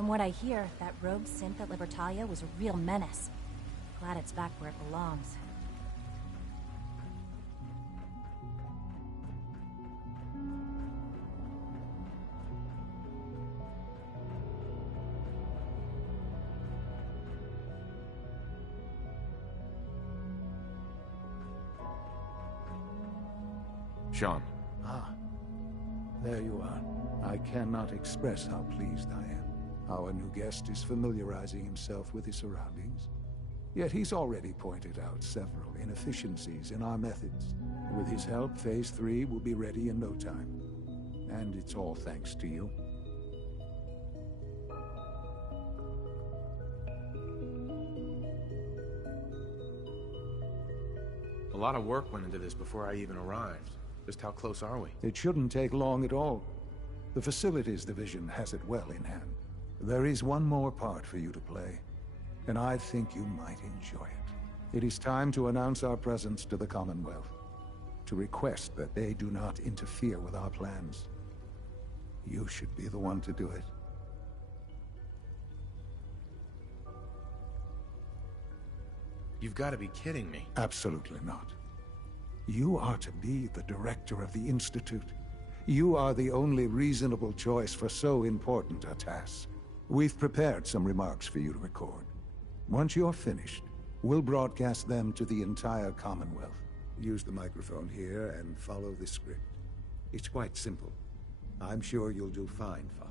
From what I hear, that rogue synth at Libertalia was a real menace. Glad it's back where it belongs. Sean. Ah, there you are. I cannot express how pleased I am. Our new guest is familiarizing himself with his surroundings. Yet he's already pointed out several inefficiencies in our methods. With his help, Phase 3 will be ready in no time. And it's all thanks to you. A lot of work went into this before I even arrived. Just how close are we? It shouldn't take long at all. The Facilities Division has it well in hand. There is one more part for you to play, and I think you might enjoy it. It is time to announce our presence to the Commonwealth, to request that they do not interfere with our plans. You should be the one to do it. You've got to be kidding me. Absolutely not. You are to be the director of the Institute. You are the only reasonable choice for so important a task. We've prepared some remarks for you to record. Once you're finished, we'll broadcast them to the entire Commonwealth. Use the microphone here and follow the script. It's quite simple. I'm sure you'll do fine, Father.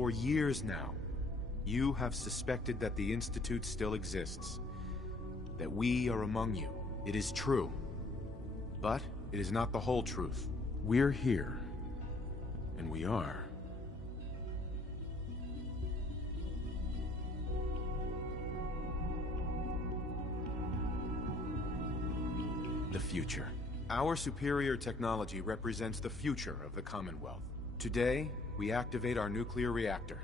For years now, you have suspected that the Institute still exists. That we are among you. It is true. But it is not the whole truth. We're here. And we are. The future. Our superior technology represents the future of the Commonwealth. Today, we activate our nuclear reactor,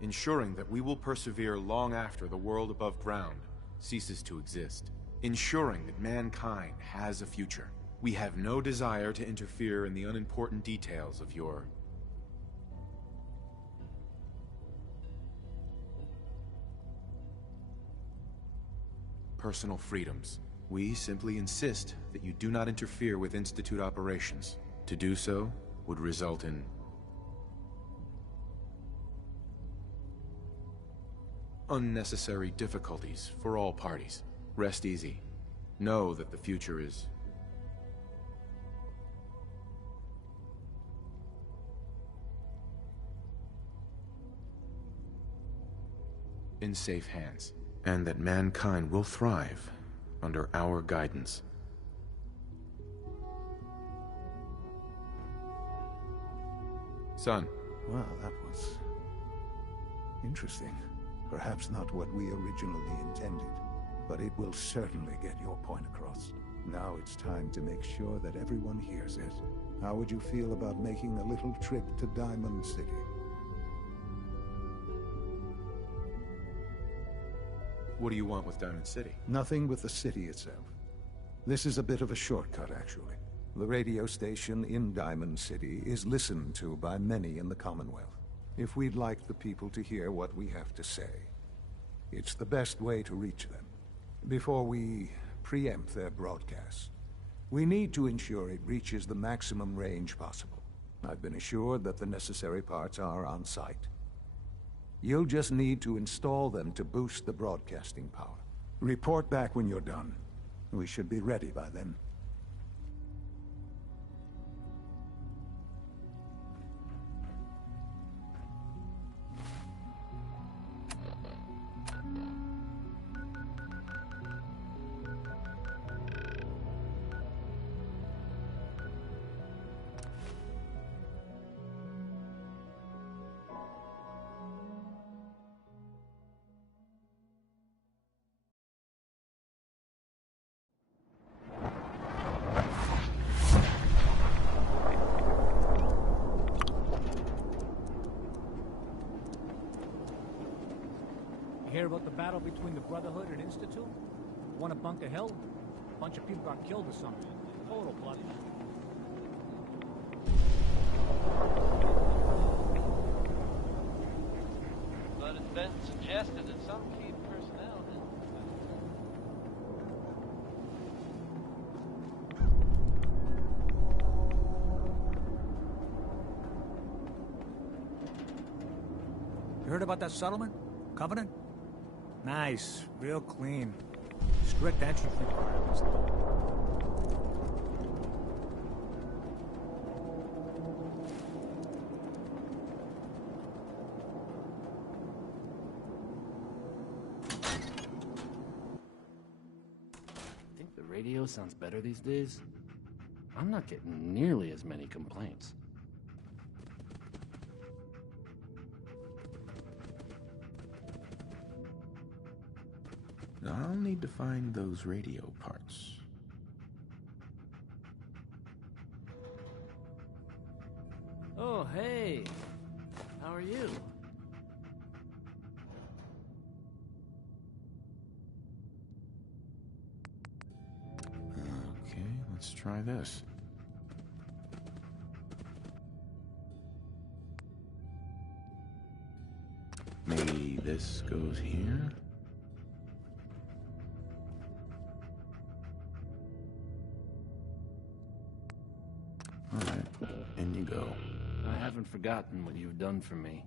ensuring that we will persevere long after the world above ground ceases to exist, ensuring that mankind has a future. We have no desire to interfere in the unimportant details of your personal freedoms. We simply insist that you do not interfere with Institute operations. To do so would result in unnecessary difficulties for all parties. Rest easy. Know that the future is in safe hands, and that mankind will thrive under our guidance. Son. Well, that was interesting. Perhaps not what we originally intended, but it will certainly get your point across. Now it's time to make sure that everyone hears it. How would you feel about making a little trip to Diamond City? What do you want with Diamond City? Nothing with the city itself. This is a bit of a shortcut, actually. The radio station in Diamond City is listened to by many in the Commonwealth. If we'd like the people to hear what we have to say, it's the best way to reach them. Before we preempt their broadcast, we need to ensure it reaches the maximum range possible. I've been assured that the necessary parts are on site. You'll just need to install them to boost the broadcasting power. Report back when you're done. We should be ready by then. Hear about the battle between the Brotherhood and Institute? One at Bunker Hill? A bunch of people got killed or something. Total blood. But it's been suggested that some key personnel didn't. You heard about that settlement? Covenant? Nice. Real clean. Strict entry requirements. Think the radio sounds better these days? I'm not getting nearly as many complaints. I'll need to find those radio parts. Oh, hey! How are you? Okay, let's try this. Maybe this goes here? Alright, in you go. I haven't forgotten what you've done for me.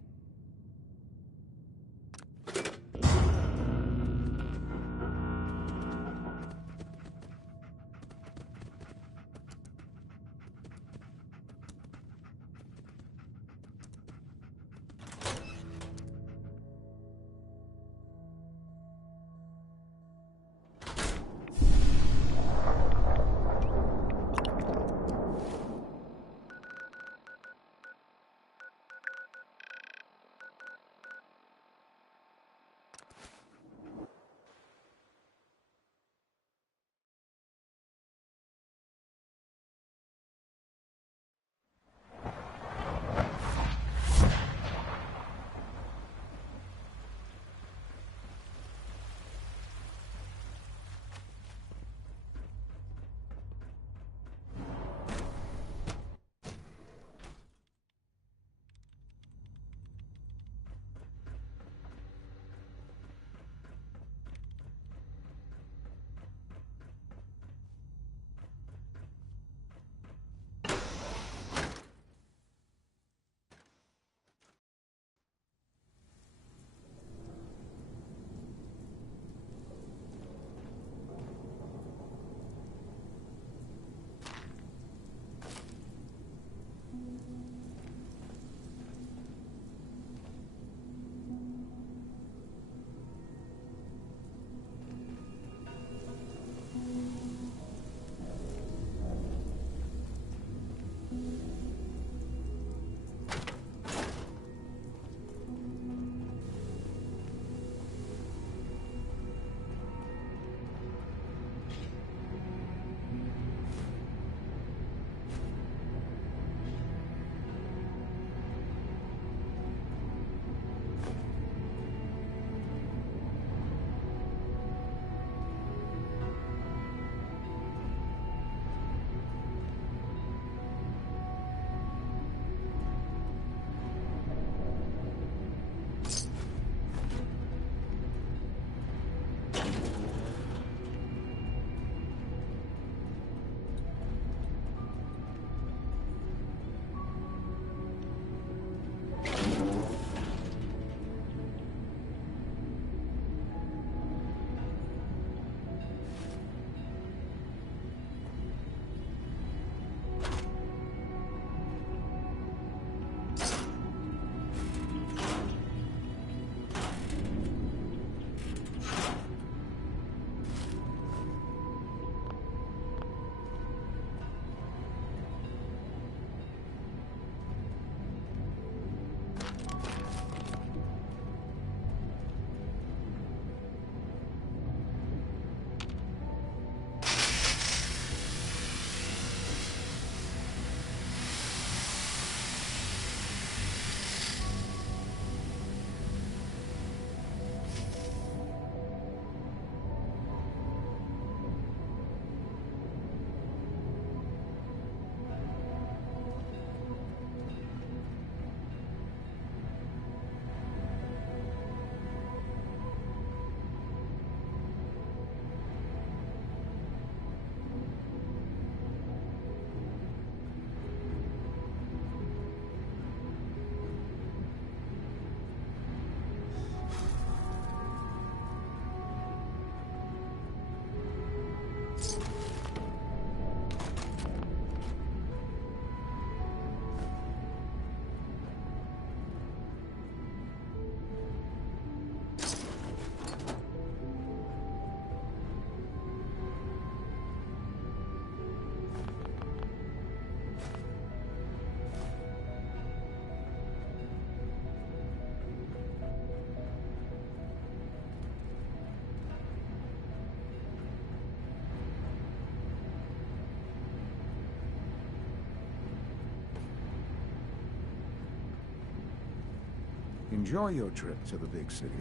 Enjoy your trip to the big city.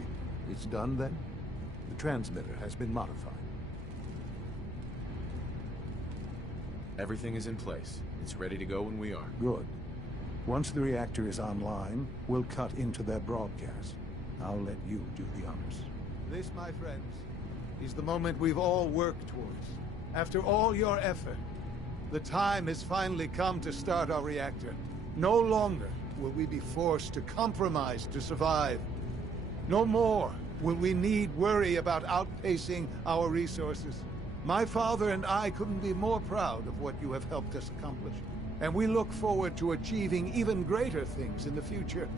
It's done then? The transmitter has been modified. Everything is in place. It's ready to go when we are. Good. Once the reactor is online, we'll cut into their broadcast. I'll let you do the honors. This, my friends, is the moment we've all worked towards. After all your effort, the time has finally come to start our reactor. No longer will we be forced to compromise to survive. No more will we need worry about outpacing our resources. My father and I couldn't be more proud of what you have helped us accomplish, and we look forward to achieving even greater things in the future.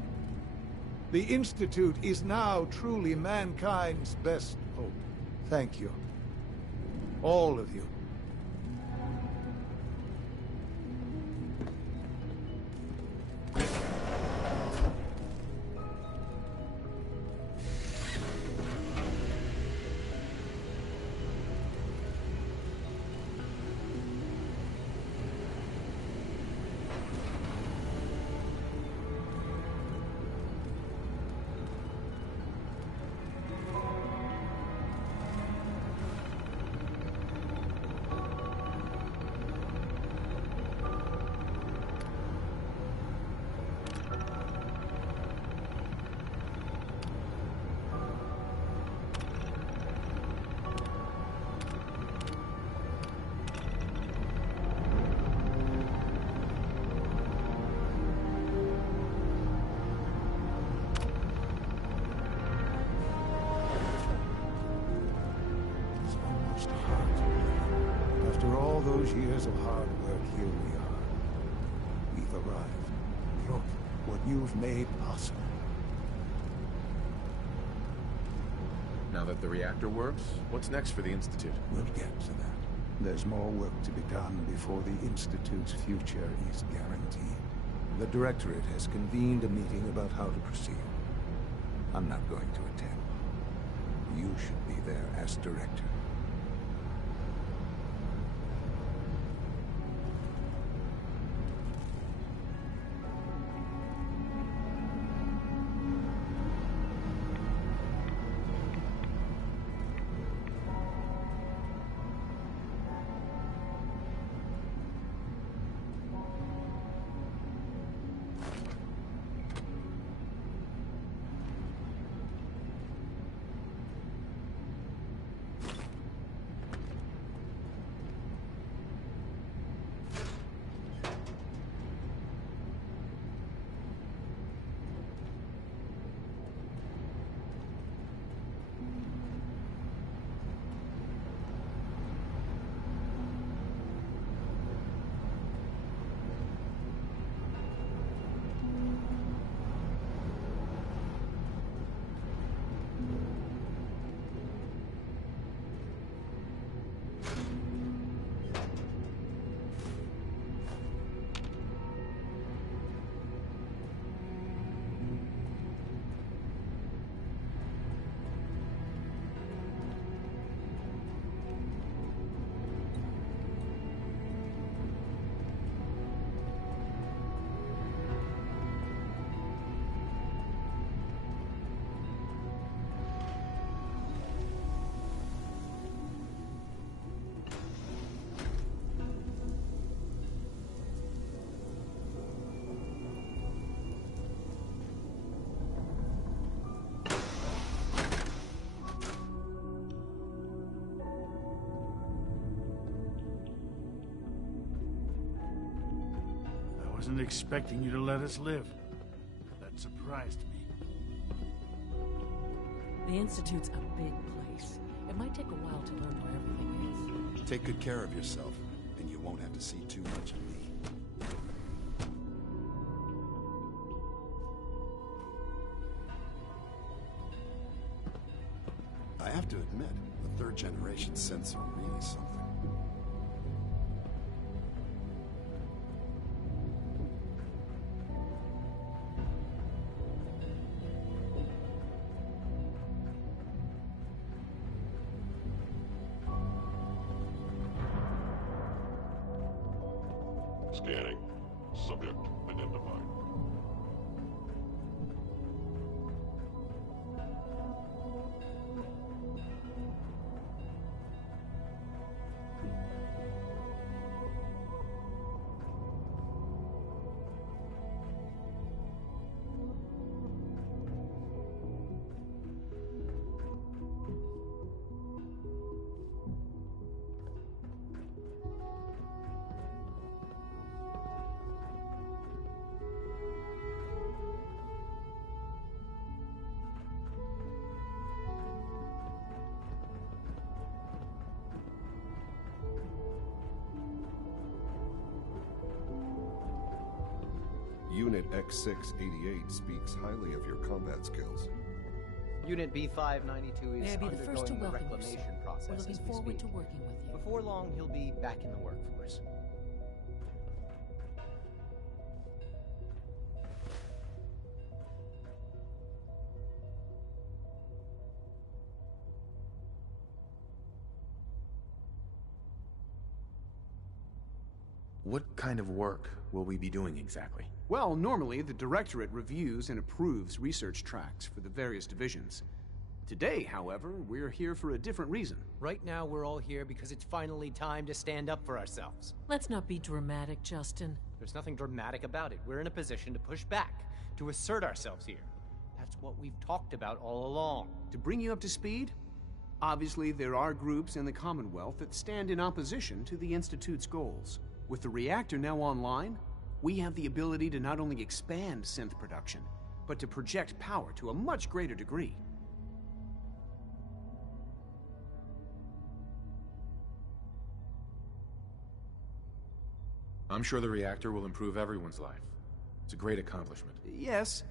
The Institute is now truly mankind's best hope. Thank you. All of you. After all those years of hard work, here we are. We've arrived. Look what you've made possible. Now that the reactor works, what's next for the Institute? We'll get to that. There's more work to be done before the Institute's future is guaranteed. The Directorate has convened a meeting about how to proceed. I'm not going to attend. You should be there as Director. I wasn't expecting you to let us live. That surprised me. The Institute's a big place. It might take a while to learn where everything is. Take good care of yourself, and you won't have to see too much of me. I have to admit, the third-generation sensor really something. Scanning. Subject identified. Unit X688 speaks highly of your combat skills. Unit B592 is May I be the first to undergoing the welcome you, reclamation sir. process We're looking as we forward speak. to working with you. Before long, he'll be back in the workforce. What kind of work will we be doing exactly? Well, normally the Directorate reviews and approves research tracks for the various divisions. Today, however, we're here for a different reason. Right now, we're all here because it's finally time to stand up for ourselves. Let's not be dramatic, Justin. There's nothing dramatic about it. We're in a position to push back, to assert ourselves here. That's what we've talked about all along. To bring you up to speed, obviously there are groups in the Commonwealth that stand in opposition to the Institute's goals. With the reactor now online, we have the ability to not only expand synth production, but to project power to a much greater degree. I'm sure the reactor will improve everyone's life. It's a great accomplishment. Yes,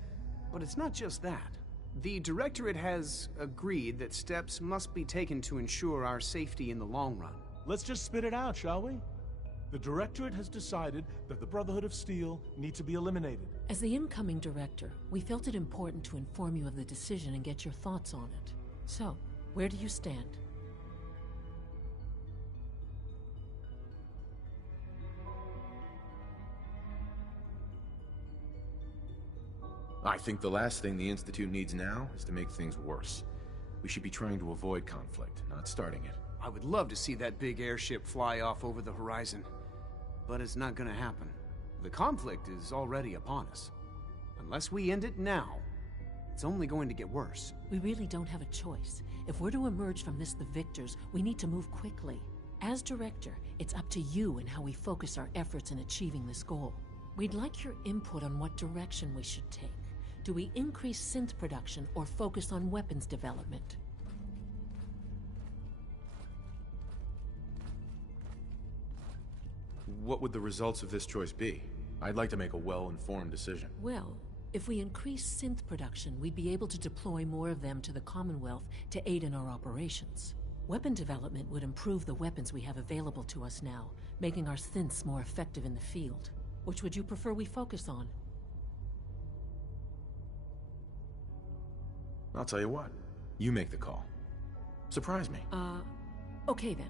but it's not just that. The Directorate has agreed that steps must be taken to ensure our safety in the long run. Let's just spit it out, shall we? The Directorate has decided that the Brotherhood of Steel need to be eliminated. As the incoming director, we felt it important to inform you of the decision and get your thoughts on it. So, where do you stand? I think the last thing the Institute needs now is to make things worse. We should be trying to avoid conflict, not starting it. I would love to see that big airship fly off over the horizon, but it's not gonna happen. The conflict is already upon us. Unless we end it now, it's only going to get worse. We really don't have a choice. If we're to emerge from this the victors, we need to move quickly. As director, it's up to you and how we focus our efforts in achieving this goal. We'd like your input on what direction we should take. Do we increase synth production or focus on weapons development? What would the results of this choice be? I'd like to make a well-informed decision. Well, if we increase synth production, we'd be able to deploy more of them to the Commonwealth to aid in our operations. Weapon development would improve the weapons we have available to us now, making our synths more effective in the field. Which would you prefer we focus on? I'll tell you what. You make the call. Surprise me. Okay then.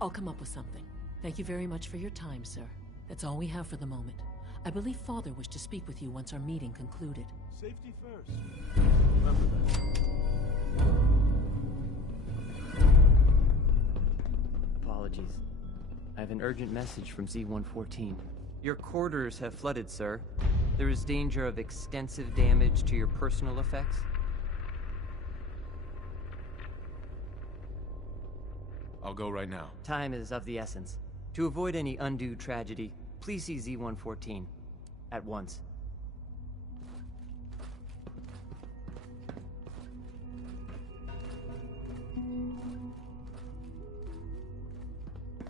I'll come up with something. Thank you very much for your time, sir. That's all we have for the moment. I believe Father wished to speak with you once our meeting concluded. Safety first. Remember that. Apologies. I have an urgent message from Z-114. Your quarters have flooded, sir. There is danger of extensive damage to your personal effects. I'll go right now. Time is of the essence. To avoid any undue tragedy, please see Z-114 at once.